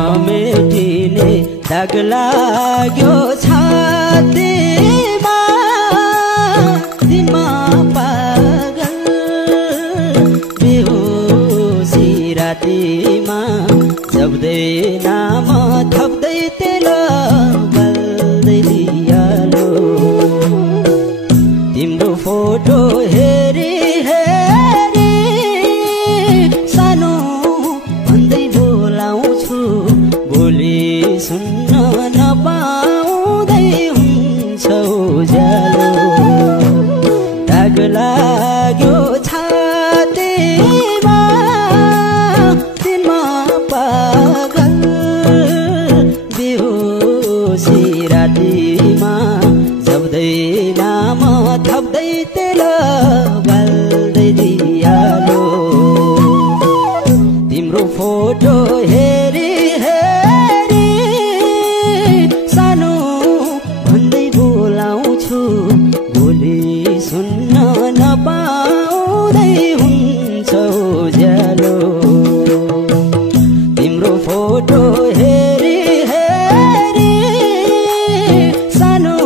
नमेटिने दाग लाग्यो छातीमा तिमा पागल बेहोसी रातिमा जप्दै नाम थप्दै तेल बल्दै दियालो तिम्रो फोटो हेरी हेरी सानो भन्दै बोलाउँछु बोली सुन्न नपाउँदै हुन्छ उज्यालो दाग लाग्यो छातीमा तिनमा पागल बेहोसी रातिमा जप्दै नाम थप्दै तेल बल्दै दियालो तिम्रो फोटो हेरी हेरी सानो भन्दै बोलाउँछु बोली सुन्न नपाउँदै हुन्छ उज्यालो तिम्रो फोटो हेरी हेरी सानो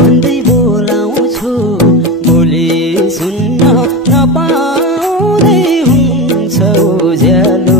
भन्दै बोलाउँछु बोली सुन्न नपाउँदै हुन्छ उज्यालो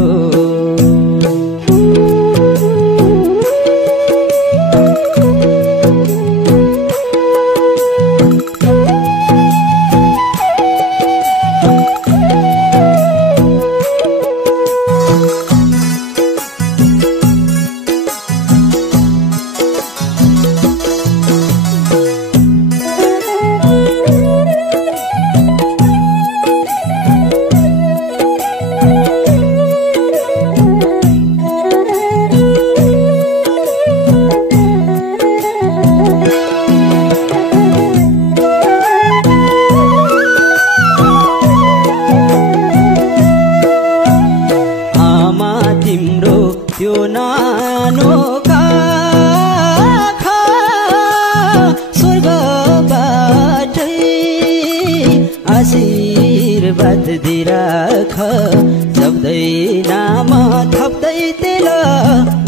तिम्रो त्यो नानो काखा स्वर्गबाटै आशीर्वाद दिइराख जप्दै नाम थप्दै तेल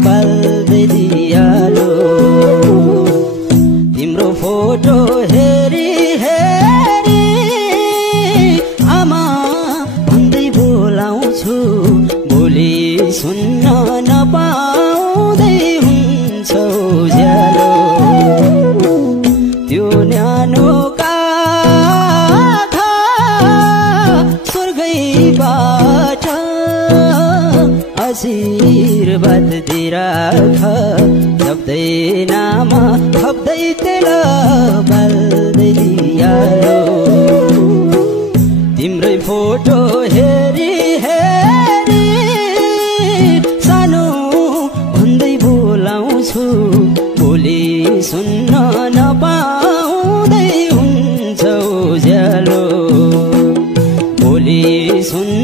बल्दै दियालो तिम्रो फोटो हेरी हेरी आमा भन्दै बोलाउँछु बोली सुन्न नपाउँदै हुन्छ उज्यालो त्यो न्यानो काखा स्वर्गैबाट आशीर्वाद दिइराख जप्दै नाम थप्दै तेल बल्दै दियालो तिम्रै फोटो हेरी हेरी सानो भन्दै बोलाउँछु बोली सुन्न नपाउँदै हुन्छ उज्यालो बोली सुन्न